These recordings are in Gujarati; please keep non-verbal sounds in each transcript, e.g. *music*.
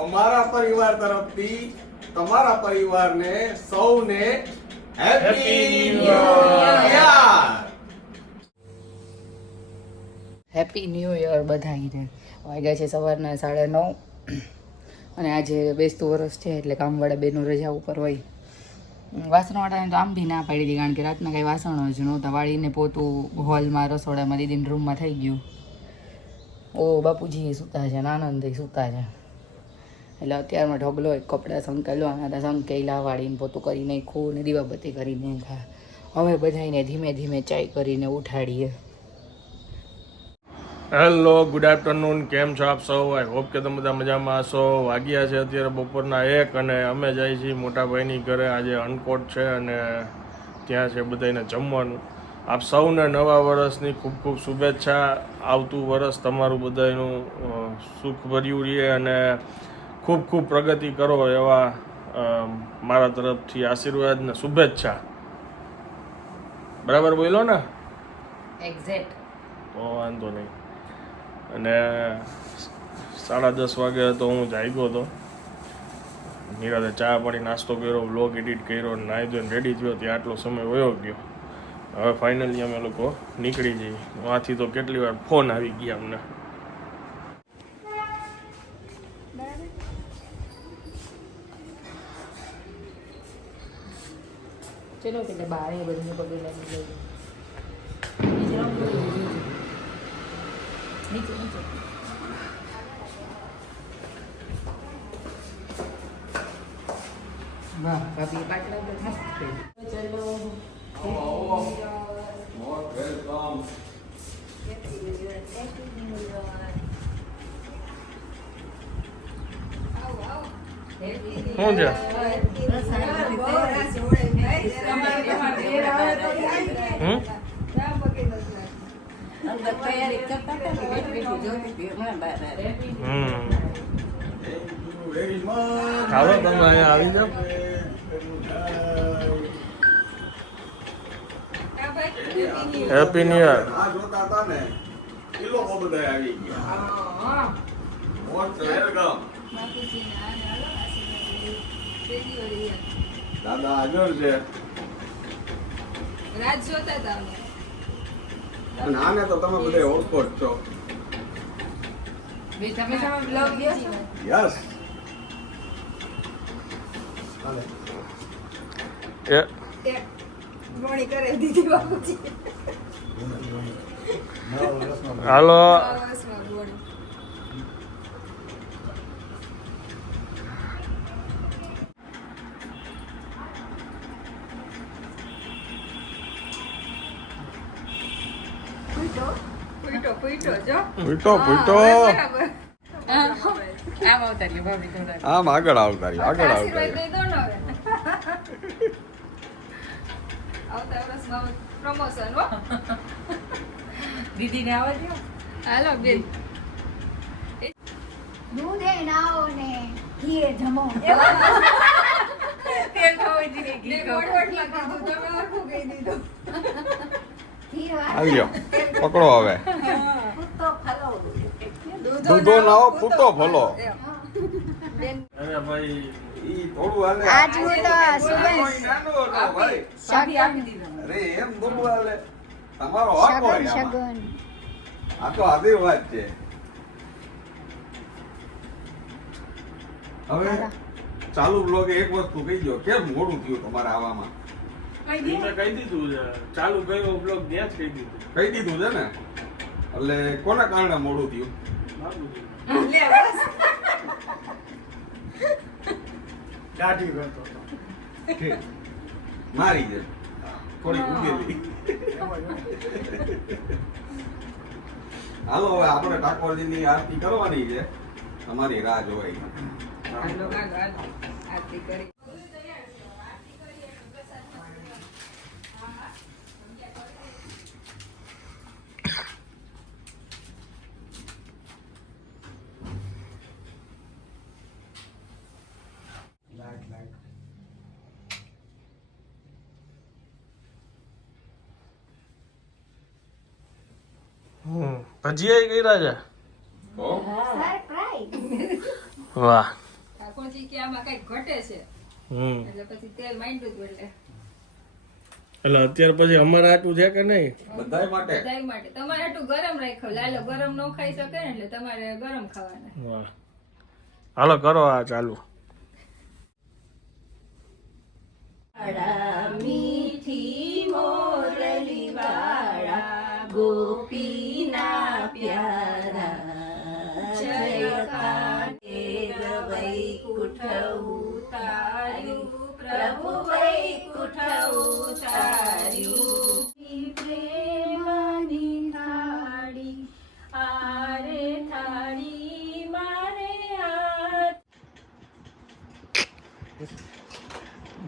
અમારા પરિવાર તરફથી તમારા પરિવારને સૌને happy new year happy new year બધાને વાગ્યા છે સવારના સાડા નવ. અને આજે બેસતું વરસ છે એટલે કામવાળા બેનો રજા ઉપર હોય. વાસણવાળાને તો આમ બી ના પાડી હતી કારણ કે રાતના કાંઈ વાસણો જ નહોતા. વાળીને પોતું હોલમાં, રસોડામાં દીદીને રૂમમાં થઈ ગયું. ઓ બાપુજી સૂતા છે ને આનંદ સૂતા છે. એટલે અત્યારમાં ઢગલો એક કપડાં સંકેલવાના હતા સંકેલા વાળીને પોતું કરી નાખ્યું ને દીવાબત્તી કરી નાખ્યા હવે બધાને ધીમે ધીમે ચાય કરીને ઉઠાડીએ. હેલો ગુડ આફ્ટરનૂન કેમ છો આપ સૌ? આઈ હોપ કે તમે બધા મજામાં હશો. વાગ્યા છે અત્યારે બપોરના એક અને અમે જઈએ છીએ મોટાભાઈની ઘરે. આજે અનકોટ છે અને ત્યાં છે બધાને જમવાનું. આપ સૌને નવા વર્ષની ખૂબ ખૂબ શુભેચ્છા. આવતું વર્ષ તમારું બધાનું સુખ સુખભર્યું રહે અને ખૂબ ખૂબ પ્રગતિ કરો એવા મારા તરફથી આશીર્વાદ ને શુભેચ્છા. બરાબર બોલો ને? એક્ઝેક્ટ તો વાંધો નહીં. અને સાડા દસ વાગે તો હું જાગ્યો હતો નિરાતે ચા પાણી નાસ્તો કર્યો બ્લોગ એડિટ કર્યો નાહી ધોઈને રેડી થયો ત્યાં આટલો સમય વયો ગયો. હવે ફાઇનલી અમે લોકો નીકળી જઈએ. વાંથી તો કેટલી વાર ફોન આવી ગયા અમને. ચલો એટલે બારે બધું પગલે લાગી લઈ નીચે નીચે વાહ ભાભી પાટલા તો મસ્ત છે ચલો વેલકમ શું છે હમ હમ વેરી મચ ચાલો તમે અહીંયા આવી જાઓ. હેપી ન્યુ યર આ જોતા હતા ને એ લોકો બધા આવી ગયા. મોસ્ટ વેલકમ દાદા હાજર છે. રાજ જોતા હતા. અને આને તો તમે બધા ઓળખો જ છો. યસ એ. મોણી કરાવી દીધી બાપુજી. હાલો. જો. પૂછો આમ આવતા ભાભી થોડા આમ આગળ *laughs* આવતા આગળ વર્ષમાં પ્રમોશન હો. દીદીને આવવા દો હાલો બેન. દૂધે નાઓ ને ઘીએ જમો. તેલ ખાવા દીધી બે ઘી મોડવટમાં તમે ઓળખું કહી દીધું. ઘી આવ્યો પકડો હવે. દૂધો નાઓ, પૂતો આજ હું તો તમારો હક હોય આ તો આદિ વાત છે. હવે ચાલુ બ્લોગે એક વસ્તુ કહી દો કેમ મોડું થયું તમારે આવવામાં કહી દીધું છે. ચાલુ કર્યો બ્લોગ ત્યાં જ કહી દીધું. કહી દીધું છે ને? એટલે કોના કારણે મોડું થયું? મારી છે થોડી ઉગેલી હાલો હવે આપણે ઠાકોરજીની આરતી કરવાની છે. તમારી રાહ જોવાય હાલો આરતી કરી. હમ. ભજીયા કર્યા છે? વાહ. પછી કે આમાં કંઈક ઘટે છે. હમ. એટલે પછી તેલ માંડ્યું હતું એટલે. એટલે અત્યારે પછી અમારે આટલું છે કે નહીં? બધાય માટે? બધાય માટે. તમારે આટલું ગરમ રાખ્યો. લાલો ગરમ ન ખાઈ શકે ને એટલે તમારે ગરમ ખાવાના. વાહ. હાલો કરો આ ચાલુ.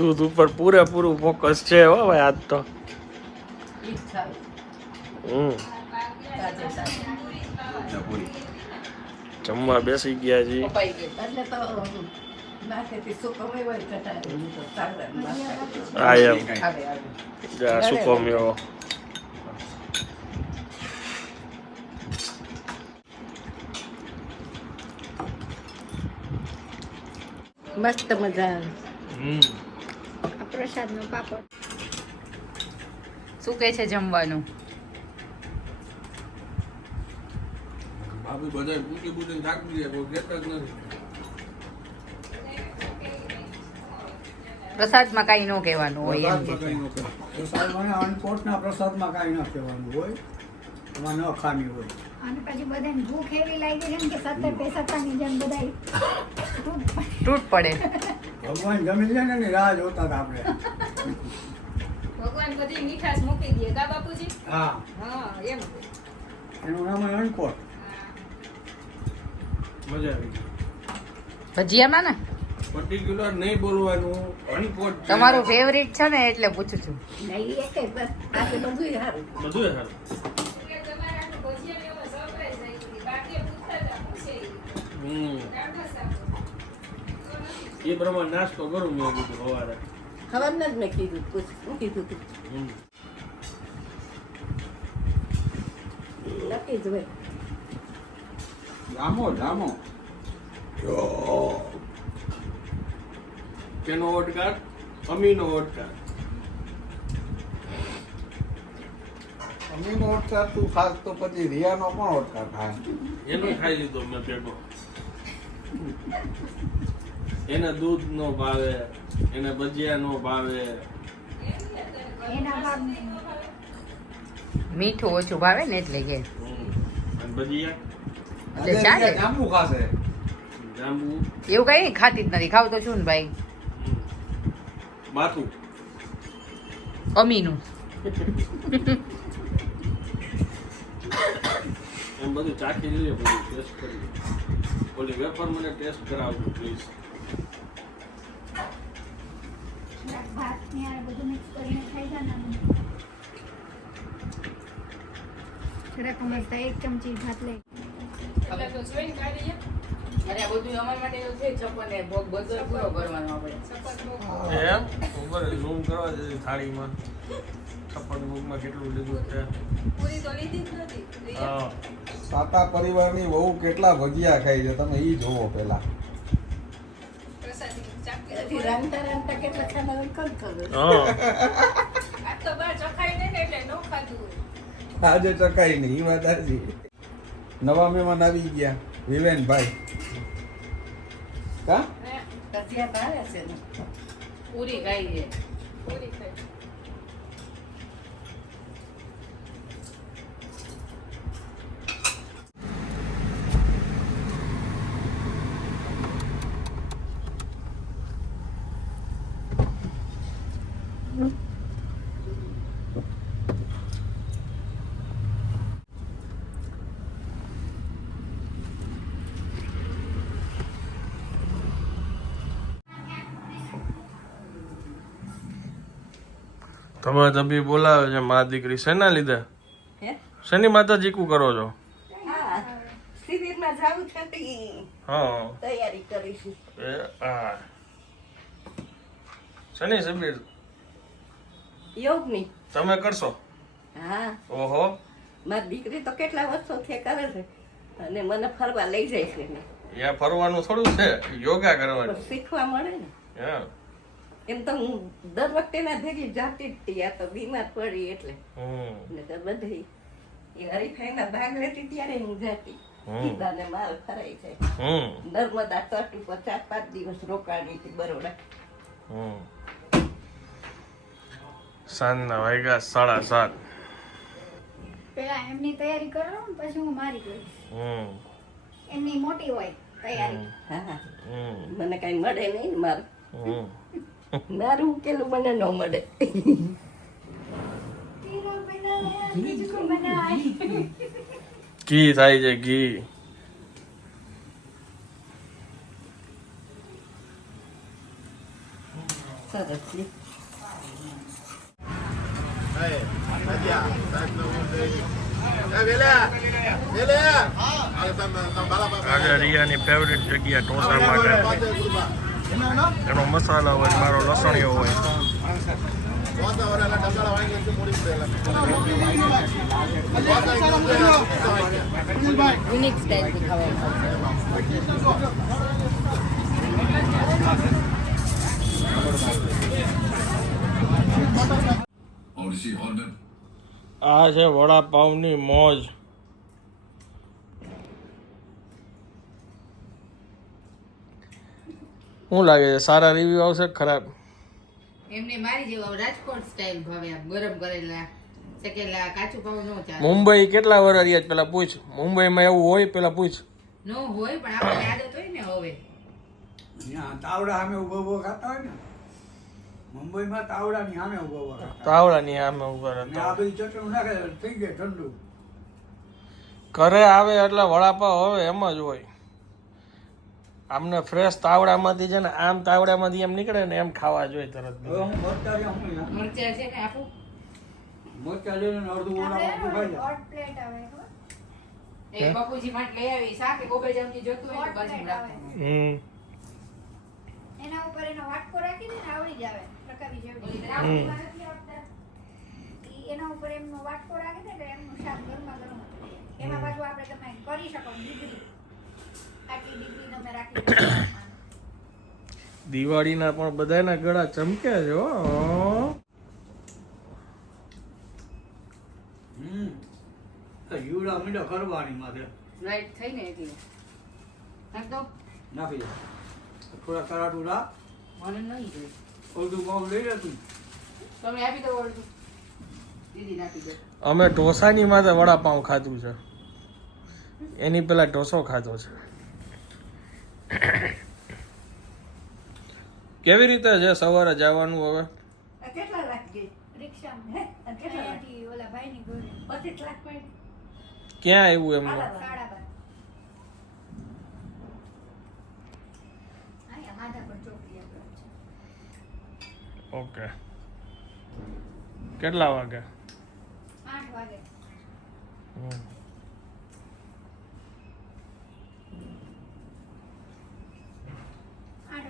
દૂધ ઉપર પૂરેપૂરું ફોકસ છે હો ભાઈ આજ તો. હમ. જમવા બેસી ગયા જી. આ એમ. સુકો મેવો મસ્ત મજા આવે હમ. પ્રસાદનો પાપડ. શું કે છે જમવાનું? ભાભી બધા પૂછી પૂછીને થાકી ગયા કોઈ કહેતા જ નથી. પ્રસાદમાં કાંઈ ન કહેવાનું હોય એમ કે પ્રસાદમાં અન્નકોટના પ્રસાદમાં કાંઈ ન કહેવાનું હોય. એમાં ન ખામી હોય. અને પછી બધાને ભૂખ એવી લાગી છે કે સત્તર પે જેમ બધાય. તૂટ પડે. ભગવાન જમી લે ને રાહ જોતા હતા આપણે. ભગવાન બધી મીઠાશ મૂકી દે કા બાપુજી? હા. હા એમ. એનું નામ જ અન્નકોટ મજા આવી ભજીયામાં ને? પર્ટિક્યુલર નહીં બોલવાનું અણકોટ તમારું ફેવરિટ છે ને એટલે પૂછું છું. નહીં એક બસ બધું સારું. બધું સારું. એટલે તમારે આટલું ભજીયા ને એમાં surprise આવી ગઈ. બાકીએ પૂછતા હતા, પૂછે ઈ. હમ દાળ ભાત એ પ્રમાણે નાસ્તો કરું મેં કીધું સવારે. ખબર જ મેં કીધું શું કીધું તું? નક્કી જ હોય. જામો જામો. કેનો ઓટકાર અમીનો ઓટકાર અમીનો ઓટકાર તું ખાસ તો પછી રિયાનો પણ ઓટકાર ખાય? એનો ખાઈ લીધો મેં ભેગો. એને દૂધ નો ભાવે એને ભજીયા નો ભાવે. મીઠું ઓછું ભાવે ને એટલે કે? એટલે ચાલે? જાંબુ ખાશે. જાંબુ? એવું કઈ નહીં ખાતી જ નથી. ખાવ તો શું ને ભાઈ? માથું અમીનું. એમ બધું ચાખી લઈએ બધું ટેસ્ટ કરી ઓલી વેફર મને ટેસ્ટ કરાવજો પ્લીઝ ભાત ને આ બધું મિક્સ કરીને ખાઈ જવાનું થોડાક મસ્ત એક ચમચી ભાત લઈ. એટલે તો જોઈને કાઢીએ. અરે બધું અમારા માટે એવું છે છપ્પન ને ભોગ બધો પૂરો કરવાનો આપણે. એમ? ઉપર ઝૂમ કરવા જતી થાળીમાં. છપ્પન કેટલું લીધું છે? પૂરી તો લીધી જ નથી. હા. સાતા પરિવારની વહુ કેટલા ભજીયા ખાય છે તમે ઈ જોવો પેલા આજે ચકાઈ નહીં ઈ વાત હાજી નવા મહેમાન આવી ગયા વિવેનભાઈ. કા? હે, કથિયા છે ને? પૂરી છે પૂરી ખાઈ તમે બોલાવે છે મા દીકરી શેના લીધે? હે? શેની માતા જીકું કરો છો? એ હા. યોગની. તમે કરશો? હા. ઓહો. મારી દીકરી તો કેટલા વર્ષોથી કરે છે. અને મને ફરવા લઈ જાય છે ફરવાનું થોડું છે યોગા કરવાનું. શીખવા મળે ને. હા. એમ તો હું દર વખતે ના ભેગી જાતી જ હતી આ તો બીમાર પડી એટલે. ને તો બધી એ હરીફાઈમાં ભાગ લેતી ત્યારે હું જાતી. હમ. માલ ફરાય છે નર્મદા તટ ઉપર ચાર પાંચ દિવસ રોકાણી હતી બરોડા. સાંજના વાગ્યા સાડા સાત. પેલા એમની તૈયારી કરો પછી હું મારી કરીશ. હમ. એમની મોટી હોય તૈયારી. હા હા. હમ. મને કઈ મળે નહીં ને મારું મારું ઉકેલું મને ન મળે. ઘી થાય છે ઘી. આગળ રિયાની ફેવરેટ જગ્યા ટોસા માટે એનો મસાલો હોય મારો લસણીઓ હોય. આ છે વડાપાઉની મોજ. શું લાગે છે? સારા રિવ્યુ આવશે ખરાબ? એમને મારી જેવા રાજકોટ સ્ટાઇલ ભાવે ગરમ કરેલા શેકેલા કાચું પાઉં નો ચાલે. મુંબઈ કેટલા વર્ષ રહ્યા પેલા પૂછ. મુંબઈમાં એવું હોય પેલા પૂછ. નો હોય પણ આપણે આદત હોય ને હવે. તાવડા સામે ઊભો ઊભો ખાતા હોય ને મુંબઈમાં તાવડાની સામે ઊભો ઊભા ખાતા તાવડાની આમે ઊભા ને આ રહેતા બધી ચટણી નાખે થઈ ગઈ ઠંડુ. ઘરે આવે એટલે વડાપાવ હવે એમ જ હોય. આમને ફ્રેશ તાવડામાંથી છે ને આમ તાવડામાંથી એમ નીકળે ને એમ ખાવા જોઈએ તરત મરચા છે ને આપું મરચા લઈને અડધું ઓલામાં ખાઈ પ્લેટ આવે એ બાપુજી માટે લઈ આવી શાક ગોબે જામથી જોતું હોય તો બાજુ હમ. એના ઉપર એનો વાટકો રાખી દે ને આવડી જ આવે રકાબી જેવડી હમ. રાઉન્ડમાં નથી આવતા. ઈ એના ઉપર એમનો વાટકો રાખી દે એટલે એમનું શાક ગરમા ગરમ એમાં પાછું આપણે તમે કરી શકો આટલી ડિગ્રી તમે રાખી શકો દિવાળીના પણ બધાના ગળા ચમકે છે હો. યુડા મીડા કરવાની માથે. રાઈટ થઈ ને એટલે. નાખ નાખી થોડા કરાટું રાખ. મને નહીં જોઈએ. અડધું પાઉં લઈ લે તમે આપી દો વળતું દીદી નાખી દો. અમે ઢોસાની માથે વડાપાઉં ખાધું છે. એની પેલા ઢોસો ખાધો છે. *coughs* કેવી રીતે છે સવારે જવાનું હવે? કેટલા લાખ ગઈ? રિક્ષામાં. કેટલા ઓલા ભાઈની ઘરે. પચીસ લાખ પડી. ક્યાં આવ્યું એમનું છે. ઓકે. કેટલા વાગે? આઠ વાગે હમ. આઠ વાગે જાશું હવે મારે મૂકવા નથી આવવાના એમણે કીધું ઈ કે આપણે એક ગાડીમાં કરી નાખી તમારી વ્યવસ્થા અહીંયા સુધી ધક્કો ખાવાની જરૂર નથી હમ કીધું બાને મેં કીધું હાથ પકડવો પડે એ હાથ પકડ્યા વગર નથી ચાલી શકતા હમ અને કે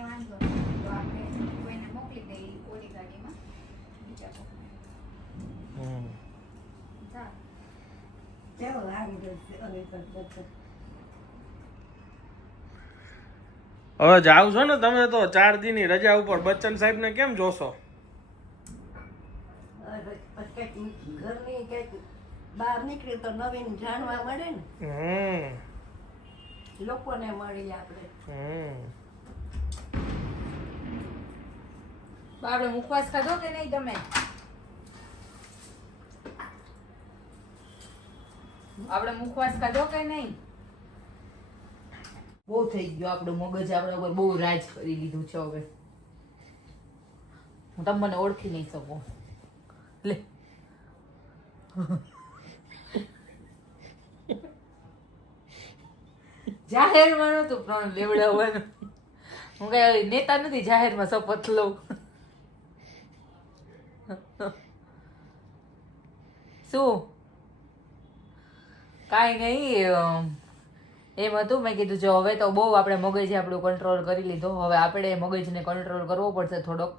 વાંધો નહીં તો? આપણે કોઈને મોકલી દઈએ ઓલી ગાડીમાં બીજા જશે હવે તો બધું. હવે જાવ છો ને તમે તો ચાર દિનની રજા ઉપર બચ્ચન સાહેબને કેમ જોશો? ઘરની બહાર નીકળી તો નવીન જાણવા મળે ને લોકોને મળી આપણે આપણે મુખવાસ ખાધો કે નહીં તમે? આપણે મુખવાસ ખાધો કે નહીં? બહુ થઈ ગયો આપણું મગજ, આપણા ઉપર બહુ રાજ કરી લીધું છે હવે. હું તમને ઓળખી નહીં શકું. લે. જાહેરમાં નતું પ્રણ લેવડાવવાનું હું કઈ નેતા નથી, જાહેરમાં શપથ લઉં. શું? કાંઈ નહીં એમ હતું. મેં કીધું, જો હવે તો બહુ આપણે મગજ આપણું કંટ્રોલ કરી લીધો. હવે આપણે મગજને કંટ્રોલ કરવો પડશે થોડોક.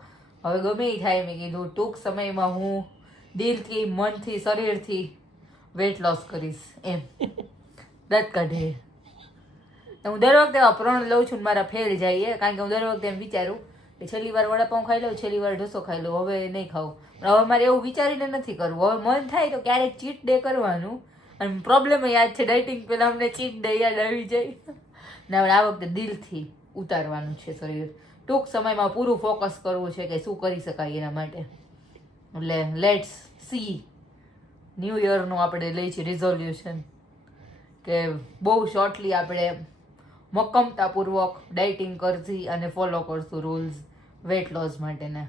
હવે ગમે એ થાય, મેં કીધું, ટૂંક સમયમાં હું દિલથી, મનથી, શરીરથી વેટ લોસ કરીશ, એમ. દત કાઢે. હું દર વખતે પ્રણ લઉં છું મારા ફેલ જાય કારણ કે હું દર વખતે એમ વિચારું કે છેલ્લી વાર વડાપાઉં ખાઈ લઉં, છેલ્લી વાર ઢોસો ખાઈ લઉં. હવે નહીં ખાવું હવે મારે એવું વિચારીને નથી કરવું. હવે મન થાય તો ક્યારેક ચીટ ડે કરવાનું. અને પ્રોબ્લેમ યાદ છે ડાયટિંગ પહેલાં અમને ચીટ ડે યાદ જાય. ને હવે આ વખતે દિલથી ઉતારવાનું છે શરીર ટૂંક સમયમાં પૂરું ફોકસ કરવું છે કે શું કરી શકાય એના માટે. એટલે લેટ્સ સી ન્યૂ યરનું આપણે લઈ છીએ રિઝોલ્યુશન કે બહુ શોર્ટલી આપણે મક્કમતાપૂર્વક ડાયટિંગ કરશી અને ફોલો કરશું રૂલ્સ વેટ લોસ માટેના.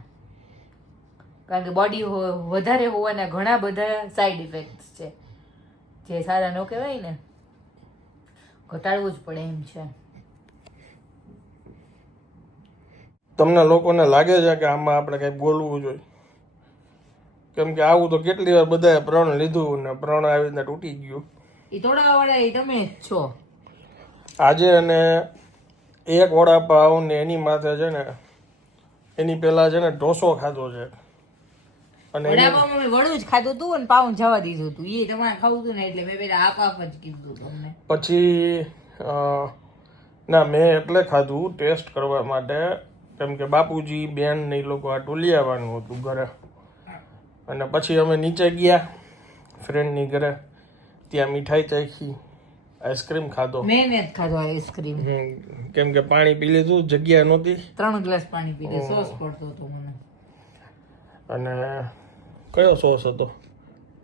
કારણ કે બોડી વધારે હોવાના ઘણા બધા સાઈડ ઇફેક્ટ્સ છે. જે સારા ન કહેવાય ને ઘટાડવું જ પડે એમ છે. તમને લોકોને લાગે છે કે આમાં આપણે કંઈ બોલવું જોઈએ? કેમ કે આવું તો કેટલી વાર બધાએ પ્રણ લીધું ને પ્રણ આવી રીતના તૂટી ગયું. એ તોડાવાળા એ તમે જ છો. આજે અને એક વડાપાવ ને એની માથે છે ને એની પહેલા છે ને ઢોસો ખાધો છે. અને એની- વડું જ ખાધું હતું અને પાઉં જવા દીધું હતું એ તમારે ખાવું હતું ને એટલે મેં પેલા આપ આપ જ કીધું તમને. પછી ના મેં એટલે ખાધું ટેસ્ટ કરવા માટે. કેમ કે બાપુજી બેન ને એ લોકો આટલું લઈ આવવાનું હતું ઘરે. અને પછી અમે નીચે ગયા ફ્રેન્ડની ઘરે. ત્યાં મીઠાઈ ચાખી આઈસ્ક્રીમ ખાધો. મેં જ ખાધો આઈસ્ક્રીમ. કેમ કે પાણી પી લીધું જગ્યા નહોતી. ત્રણ ગ્લાસ પાણી પી લીધું સોસ પડતો હતો મને. અને કયો સોસ હતો?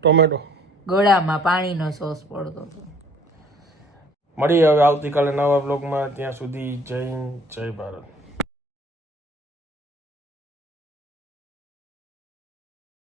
ટોમેટો. ગળામાં પાણીનો સોસ પડતો હતો. મળીએ હવે આવતીકાલે નવા બ્લોગમાં. ત્યાં સુધી જય હિન્દ, જય ભારત.